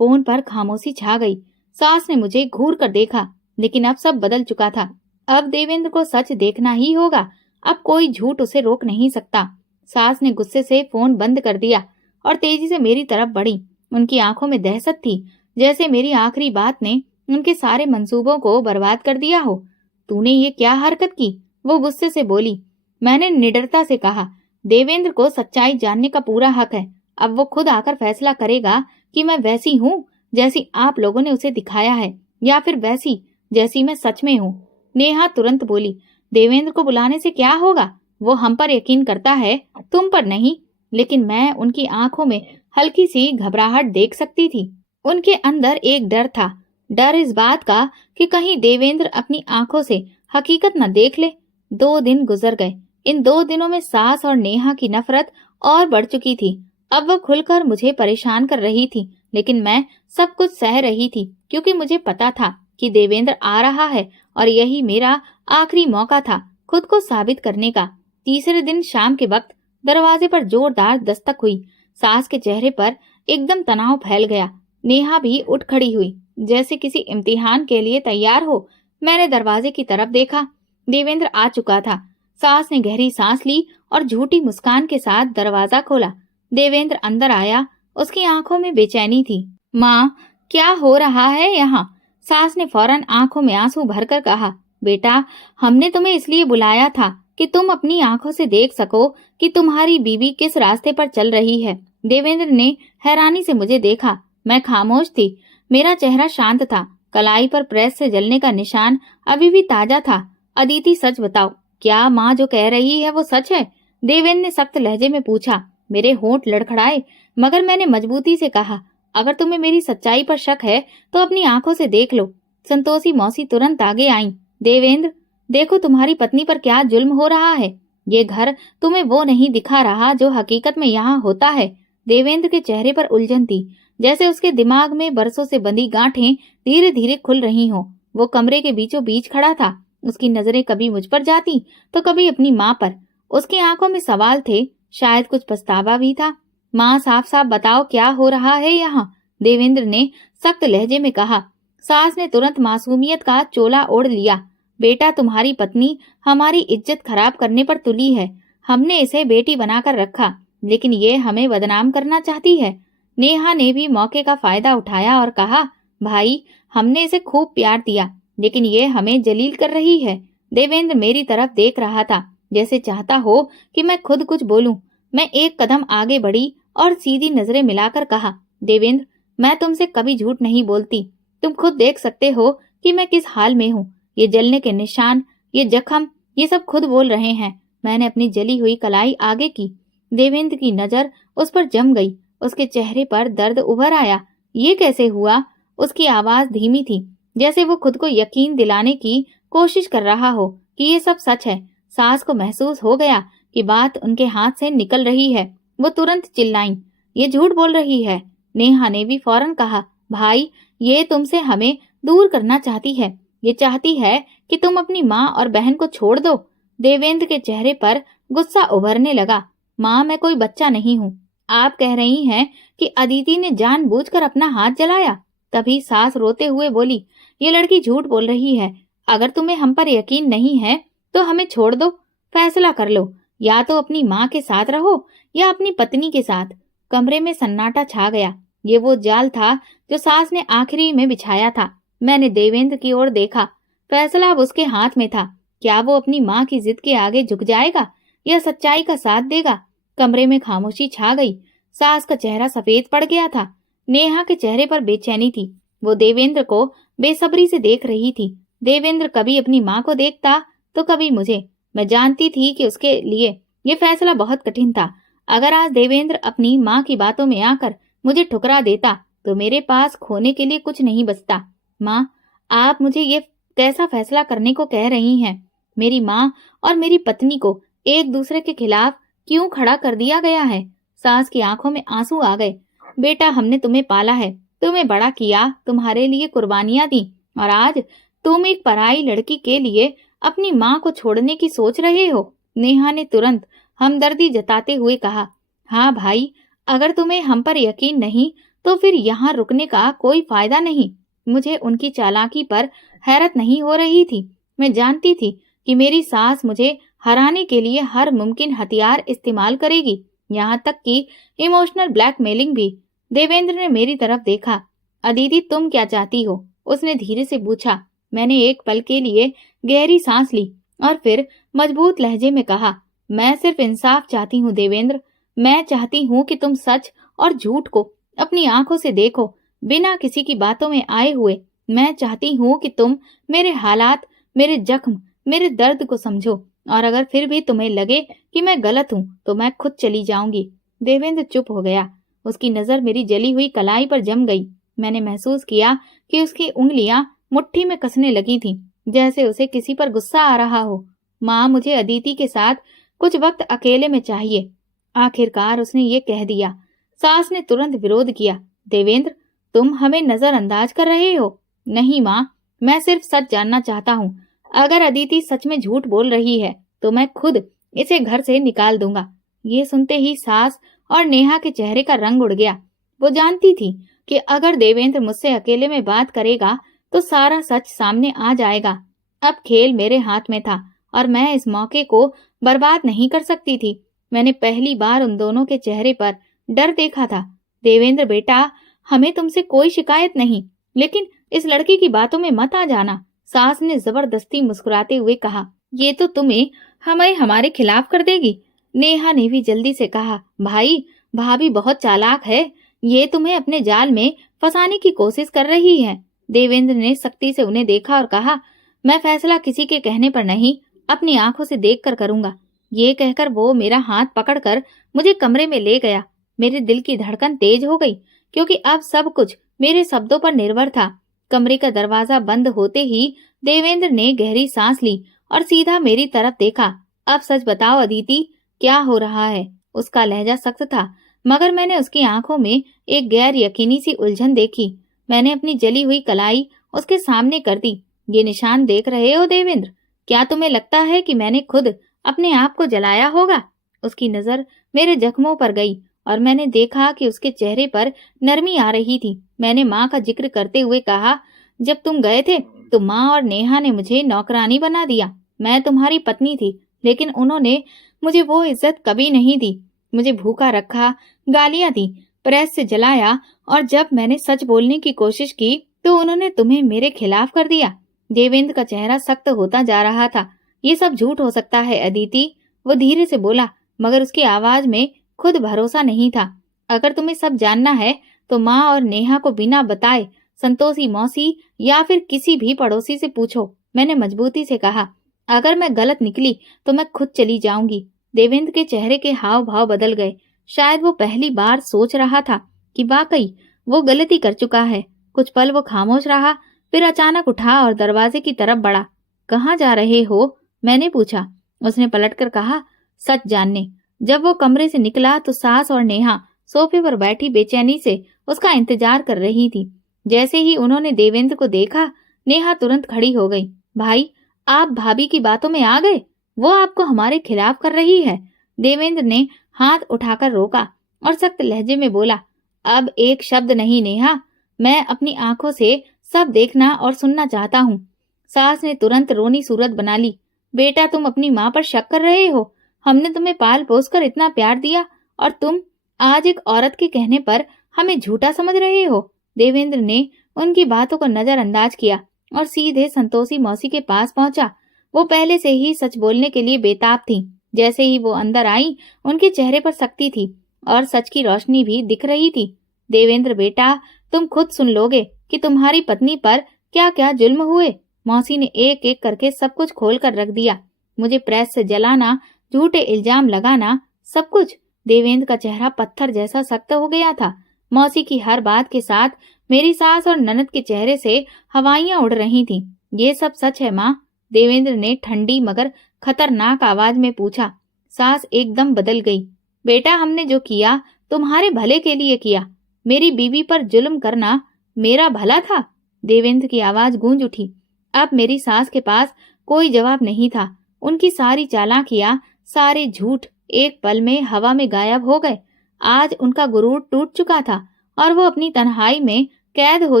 फोन पर खामोशी छा गई। सास ने मुझे घूर कर देखा, लेकिन अब सब बदल चुका था। अब देवेंद्र को सच देखना ही होगा। अब कोई झूठ उसे रोक नहीं सकता। सास ने गुस्से से फोन बंद कर दिया और तेजी से मेरी तरफ बढ़ी। उनकी आंखों में दहशत थी, जैसे मेरी आखिरी बात ने उनके सारे मंसूबों को बर्बाद कर दिया हो। तूने ये क्या हरकत की? वो गुस्से से बोली। मैंने निडरता से कहा, देवेंद्र को सच्चाई जानने का पूरा हक है। अब वो खुद आकर फैसला करेगा कि मैं वैसी हूँ जैसी आप लोगों ने उसे दिखाया है, या फिर वैसी जैसी मैं सच में हूँ। नेहा तुरंत बोली, देवेंद्र को बुलाने से क्या होगा? वो हम पर यकीन करता है, तुम पर नहीं। लेकिन मैं उनकी आंखों में हल्की सी घबराहट देख सकती थी। उनके अंदर एक डर था, डर इस बात का कि कहीं देवेंद्र अपनी आंखों से हकीकत न देख ले। 2 दिन गुजर गए। इन 2 दिनों में सास और नेहा की नफरत और बढ़ चुकी थी। अब वो खुलकर मुझे परेशान कर रही थी, लेकिन मैं सब कुछ सह रही थी, क्योंकि मुझे पता था कि देवेंद्र आ रहा है और यही मेरा आखिरी मौका था खुद को साबित करने का। तीसरे दिन शाम के वक्त दरवाजे पर जोरदार दस्तक हुई। सास के चेहरे पर एकदम तनाव फैल गया। नेहा भी उठ खड़ी हुई, जैसे किसी इम्तिहान के लिए तैयार हो। मैंने दरवाजे की तरफ देखा। देवेंद्र आ चुका था। सास ने गहरी सांस ली और झूठी मुस्कान के साथ दरवाजा खोला। देवेंद्र अंदर आया। उसकी आंखों में बेचैनी थी। माँ, क्या हो रहा है यहाँ? सास ने फौरन आंखों में आंसू भरकर कहा, बेटा, हमने तुम्हें इसलिए बुलाया था कि तुम अपनी आंखों से देख सको कि तुम्हारी बीवी किस रास्ते पर चल रही है। देवेंद्र ने हैरानी से मुझे देखा। मैं खामोश थी। मेरा चेहरा शांत था। कलाई पर प्रेस से जलने का निशान अभी भी ताजा था। अदिति, सच बताओ, क्या माँ जो कह रही है वो सच है? देवेंद्र ने सख्त लहजे में पूछा। मेरे होंठ लड़खड़ाए, मगर मैंने मजबूती से कहा, अगर तुम्हें मेरी सच्चाई पर शक है तो अपनी आंखों से देख लो। संतोषी मौसी तुरंत आगे आईं। देवेंद्र, देखो तुम्हारी पत्नी पर क्या जुल्म हो रहा है। ये घर तुम्हें वो नहीं दिखा रहा जो हकीकत में यहाँ होता है। देवेंद्र के चेहरे पर उलझन थी, जैसे उसके दिमाग में बरसों से बंधी गांठें धीरे धीरे खुल रही हों। वो कमरे के बीचों बीच खड़ा था। उसकी नजरें कभी मुझ पर जाती तो कभी अपनी माँ पर। उसकी आंखों में सवाल थे, शायद कुछ पछतावा भी था। माँ, साफ साफ बताओ क्या हो रहा है यहाँ? देवेंद्र ने सख्त लहजे में कहा। सास ने तुरंत मासूमियत का चोला ओढ़ लिया। बेटा, तुम्हारी पत्नी हमारी इज्जत खराब करने पर तुली है। हमने इसे बेटी बनाकर रखा, लेकिन ये हमें बदनाम करना चाहती है। नेहा ने भी मौके का फायदा उठाया और कहा, भाई, हमने इसे खूब प्यार दिया, लेकिन ये हमें जलील कर रही है। देवेंद्र मेरी तरफ देख रहा था, जैसे चाहता हो कि मैं खुद कुछ बोलूं। मैं एक कदम आगे बढ़ी और सीधी नजरें मिलाकर कहा, देवेंद्र, मैं तुमसे कभी झूठ नहीं बोलती। तुम खुद देख सकते हो कि मैं किस हाल में हूँ। ये जलने के निशान, ये जख्म, ये सब खुद बोल रहे हैं। मैंने अपनी जली हुई कलाई आगे की। देवेंद्र की नजर उस पर जम गई। उसके चेहरे पर दर्द उभर आया। ये कैसे हुआ? उसकी आवाज धीमी थी, जैसे वो खुद को यकीन दिलाने की कोशिश कर रहा हो कि ये सब सच है। सास को महसूस हो गया कि बात उनके हाथ से निकल रही है। वो तुरंत चिल्लाईं, ये झूठ बोल रही है। नेहा ने भी फौरन कहा, भाई, ये तुमसे हमें दूर करना चाहती है। ये चाहती है कि तुम अपनी माँ और बहन को छोड़ दो। देवेंद्र के चेहरे पर गुस्सा उभरने लगा। माँ, मैं कोई बच्चा नहीं हूँ। आप कह रही हैं कि अदिति ने जानबूझकर अपना हाथ जलाया? तभी सास रोते हुए बोली, ये लड़की झूठ बोल रही है। अगर तुम्हें हम पर यकीन नहीं है तो हमें छोड़ दो। फैसला कर लो, या तो अपनी माँ के साथ रहो या अपनी पत्नी के साथ। कमरे में सन्नाटा छा गया। ये वो जाल था जो सास ने आखिरी में बिछाया था। मैंने देवेंद्र की ओर देखा। फैसला अब उसके हाथ में था। क्या वो अपनी माँ की जिद के आगे झुक जाएगा या सच्चाई का साथ देगा? कमरे में खामोशी छा गई। सास का चेहरा सफेद पड़ गया था। नेहा के चेहरे पर बेचैनी थी। वो देवेंद्र को बेसब्री से देख रही थी। देवेंद्र कभी अपनी माँ को देखता तो कभी मुझे। मैं जानती थी कि उसके लिए ये फैसला बहुत कठिन था। अगर आज देवेंद्र अपनी माँ की बातों में आकर मुझे ठुकरा देता तो मेरे पास खोने के लिए कुछ नहीं बचता। माँ, आप मुझे ये कैसा फैसला करने को कह रही हैं? मेरी माँ और मेरी पत्नी को एक दूसरे के खिलाफ क्यों खड़ा कर दिया गया है? सास की आंखों में आंसू आ गए। बेटा, हमने तुम्हें पाला है, तुम्हें बड़ा किया, तुम्हारे लिए कुर्बानियां दी, और आज तुम एक पराई लड़की के लिए अपनी माँ को छोड़ने की सोच रहे हो। नेहा ने तुरंत हमदर्दी जताते हुए कहा, हाँ भाई, अगर तुम्हें हम पर यकीन नहीं तो फिर यहाँ रुकने का कोई फायदा नहीं। मुझे उनकी चालाकी पर हैरत नहीं हो रही थी। मैं जानती थी कि मेरी सास मुझे हराने के लिए हर मुमकिन हथियार इस्तेमाल करेगी, यहाँ तक कि इमोशनल ब्लैकमेलिंग भी। देवेंद्र ने मेरी तरफ देखा। अदिति, तुम क्या चाहती हो? उसने धीरे से पूछा। मैंने एक पल के लिए गहरी सांस ली और फिर मजबूत लहजे में कहा, मैं सिर्फ इंसाफ चाहती हूँ देवेंद्र। मैं चाहती हूँ कि तुम सच और झूठ को अपनी आंखों से देखो, बिना किसी की बातों में आए हुए। मैं चाहती हूँ कि तुम मेरे हालात, मेरे जख्म, मेरे दर्द को समझो, और अगर फिर भी तुम्हें लगे कि मैं गलत हूँ तो मैं खुद चली जाऊंगी। देवेंद्र चुप हो गया। उसकी नजर मेरी जली हुई कलाई पर जम गई। मैंने महसूस किया कि उसकी उंगलियां मुट्ठी में कसने लगी थीं, जैसे उसे किसी पर गुस्सा आ रहा हो। माँ, मुझे अदिति के साथ कुछ वक्त अकेले में चाहिए। आखिरकार उसने ये कह दिया। सास ने तुरंत विरोध किया। देवेंद्र, तुम हमें नजरअंदाज कर रहे हो। नहीं माँ, मैं सिर्फ सच जानना चाहता हूँ। अगर अदिति सच में झूठ बोल रही है तो मैं खुद इसे घर से निकाल दूंगा। ये सुनते ही सास और नेहा के चेहरे का रंग उड़ गया। वो जानती थी कि अगर देवेंद्र मुझसे अकेले में बात करेगा तो सारा सच सामने आ जाएगा। अब खेल मेरे हाथ में था और मैं इस मौके को बर्बाद नहीं कर सकती थी। मैंने पहली बार उन दोनों के चेहरे पर डर देखा था। देवेंद्र बेटा, हमें तुमसे कोई शिकायत नहीं, लेकिन इस लड़की की बातों में मत आ जाना। सास ने जबरदस्ती मुस्कुराते हुए कहा। ये तो तुम्हें हमें हमारे खिलाफ कर देगी। नेहा ने भी जल्दी से कहा। भाई, भाभी बहुत चालाक है, ये तुम्हें अपने जाल में फंसाने की कोशिश कर रही है। देवेंद्र ने सख्ती से उन्हें देखा और कहा, मैं फैसला किसी के कहने पर नहीं, अपनी आंखों से देखकर करूंगा। ये कहकर वो मेरा हाथ पकड़कर मुझे कमरे में ले गया। मेरे दिल की धड़कन तेज हो गई, क्योंकि अब सब कुछ मेरे शब्दों पर निर्भर था। कमरे का दरवाजा बंद होते ही देवेंद्र ने गहरी सांस ली और सीधा मेरी तरफ देखा। अब सच बताओ अदिति, क्या हो रहा है? उसका लहजा सख्त था, मगर मैंने उसकी आंखों में एक गैर यकीनी सी उलझन देखी। मैंने अपनी जली हुई कलाई उसके सामने कर दी। ये निशान देख रहे हो देवेंद्र? क्या तुम्हें लगता है कि मैंने खुद अपने आप को जलाया होगा? उसकी नजर मेरे जख्मों पर गई और मैंने देखा कि उसके चेहरे पर नरमी आ रही थी। मैंने माँ का जिक्र करते हुए कहा, जब तुम गए थे तो माँ और नेहा ने मुझे नौकरानी बना दिया। मैं तुम्हारी पत्नी थी, लेकिन उन्होंने मुझे वो इज्जत कभी नहीं दी। मुझे भूखा रखा, गालियां दी, प्रेस से जलाया, और जब मैंने सच बोलने की कोशिश की तो उन्होंने तुम्हें मेरे खिलाफ कर दिया। देवेंद्र का चेहरा सख्त होता जा रहा था। ये सब झूठ हो सकता है अदिति, वो धीरे से बोला, मगर उसकी आवाज में खुद भरोसा नहीं था। अगर तुम्हें सब जानना है तो माँ और नेहा को बिना बताए संतोषी मौसी या फिर किसी भी पड़ोसी से पूछो। मैंने मजबूती से कहा। अगर मैं गलत निकली तो मैं खुद चली जाऊंगी। देवेंद्र के चेहरे के हाव भाव बदल गए। शायद वो पहली बार सोच रहा था कि वाकई वो गलती कर चुका है। कुछ पल वो खामोश रहा, फिर अचानक उठा और दरवाजे की तरफ बढ़ा। कहाँ जा रहे हो? मैंने पूछा। उसने पलटकर कहा, सच जानने। जब वो कमरे से निकला तो सास और नेहा सोफे पर बैठी बेचैनी से उसका इंतजार कर रही थी। जैसे ही उन्होंने देवेंद्र को देखा, नेहा तुरंत खड़ी हो गई। भाई, आप भाभी की बातों में आ गए? वो आपको हमारे खिलाफ कर रही है। देवेंद्र ने हाथ उठाकर रोका और सख्त लहजे में बोला, अब एक शब्द नहीं नेहा, मैं अपनी आंखों से सब देखना और सुनना चाहता हूँ। सास ने तुरंत रोनी सूरत बना ली। बेटा, तुम अपनी माँ पर शक कर रहे हो? हमने तुम्हें पाल पोस कर इतना प्यार दिया और तुम आज एक औरत के कहने पर हमें झूठा समझ रहे हो। देवेंद्र ने उनकी बातों को नजरअंदाज किया और सीधे संतोषी मौसी के पास पहुंचा। वो पहले से ही सच बोलने के लिए बेताब थी। जैसे ही वो अंदर आई, उनके चेहरे पर सख्ती थी और सच की रोशनी भी दिख रही थी। देवेंद्र बेटा, तुम खुद सुन लोगे कि तुम्हारी पत्नी पर क्या क्या जुल्म हुए। मौसी ने एक एक करके सब कुछ खोल कर रख दिया। मुझे प्रेस से जलाना, झूठे इल्जाम लगाना, सब कुछ। देवेंद्र का चेहरा पत्थर जैसा सख्त हो गया था। मौसी की हर बात के साथ मेरी सास और ननद के चेहरे से हवाइयां उड़ रही थीं। ये सब सच है माँ? देवेंद्र ने ठंडी मगर खतरनाक आवाज में पूछा। सास एकदम बदल गई। बेटा, हमने जो किया तुम्हारे भले के लिए किया। मेरी बीवी पर जुल्म करना मेरा भला था। देवेंद्र की आवाज गूंज उठी। अब मेरी सास के पास कोई जवाब नहीं था। उनकी सारी चालाकियां, सारे झूठ एक पल में हवा में गायब हो गए। आज उनका गुरूर टूट चुका था और वो अपनी तन्हाई में कैद हो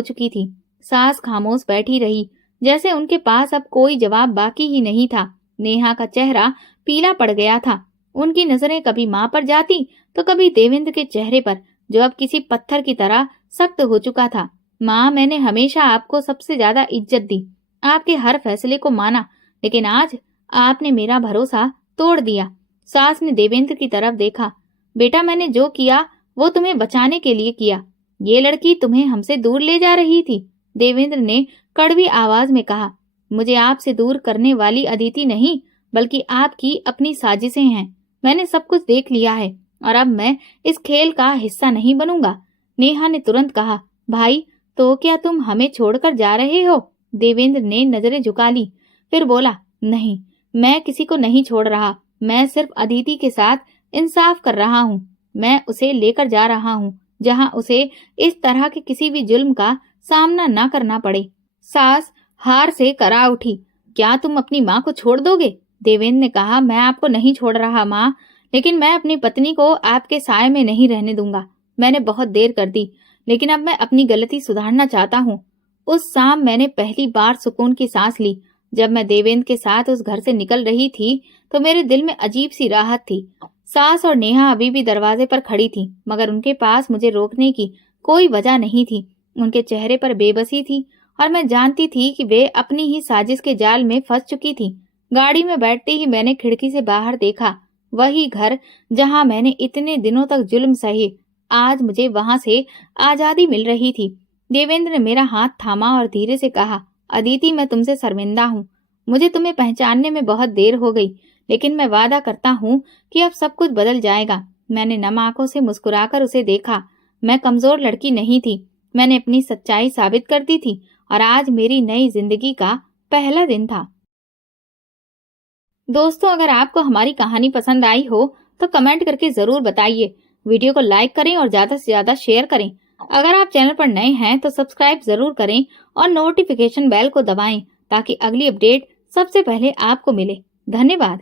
चुकी थी। सास खामोश बैठी रही, जैसे उनके पास अब कोई जवाब बाकी ही नहीं था। नेहा का चेहरा पीला पड़ गया था। उनकी नजरें कभी माँ पर जाती तो कभी देवेंद्र के चेहरे पर, जो अब किसी पत्थर की तरह सख्त हो चुका था। माँ, मैंने हमेशा आपको सबसे ज्यादा इज्जत दी, आपके हर फैसले को माना, लेकिन आज आपने मेरा भरोसा तोड़ दिया। सास ने देवेंद्र की तरफ देखा। बेटा, मैंने जो किया वो तुम्हें बचाने के लिए किया। ये लड़की तुम्हें हमसे दूर ले जा रही थी। देवेंद्र ने कड़वी आवाज में कहा। मुझे आपसे दूर करने वाली अदिति नहीं, बल्कि आपकी अपनी साजिशें हैं। मैंने सब कुछ देख लिया है और अब मैं इस खेल का हिस्सा नहीं बनूंगा। नेहा ने तुरंत कहा। भाई, तो क्या तुम हमें छोड़कर जा रहे हो? देवेंद्र ने नजरें झुका ली, फिर बोला, नहीं, मैं किसी को नहीं छोड़ रहा। मैं सिर्फ अदिति के साथ इंसाफ कर रहा हूँ। मैं उसे लेकर जा रहा हूँ जहाँ उसे इस तरह के किसी भी जुल्म का सामना न करना पड़े। सास हार से करा उठी। क्या तुम अपनी माँ को छोड़ दोगे? देवेंद्र ने कहा। मैं आपको नहीं छोड़ रहा माँ, लेकिन मैं अपनी पत्नी को आपके साए में नहीं रहने दूंगा। मैंने बहुत देर कर दी, लेकिन अब मैं अपनी गलती सुधारना चाहता हूँ। उस शाम मैंने पहली बार सुकून की सांस ली। जब मैं देवेंद्र के साथ उस घर से निकल रही थी तो मेरे दिल में अजीब सी राहत थी। सास और नेहा अभी भी दरवाजे पर खड़ी थी, मगर उनके पास मुझे रोकने की कोई वजह नहीं थी। उनके चेहरे पर बेबसी थी और मैं जानती थी कि वे अपनी ही साजिश के जाल में फंस चुकी थी। गाड़ी में बैठते ही मैंने खिड़की से बाहर देखा। वही घर जहां मैंने इतने दिनों तक जुल्म सहे, आज मुझे वहां से आजादी मिल रही थी। देवेंद्र ने मेरा हाथ थामा और धीरे से कहा, अदिति, मैं तुमसे शर्मिंदा हूँ। मुझे तुम्हें पहचानने में बहुत देर हो गई, लेकिन मैं वादा करता हूँ कि अब सब कुछ बदल जाएगा। मैंने नम आंखों से मुस्कुराकर उसे देखा। मैं कमजोर लड़की नहीं थी। मैंने अपनी सच्चाई साबित कर दी थी और आज मेरी नई जिंदगी का पहला दिन था। दोस्तों, अगर आपको हमारी कहानी पसंद आई हो तो कमेंट करके जरूर बताइए। वीडियो को लाइक करें और ज्यादा से ज्यादा शेयर करें। अगर आप चैनल पर नए हैं तो सब्सक्राइब जरूर करें और नोटिफिकेशन बेल को दबाएं ताकि अगली अपडेट सबसे पहले आपको मिले। धन्यवाद।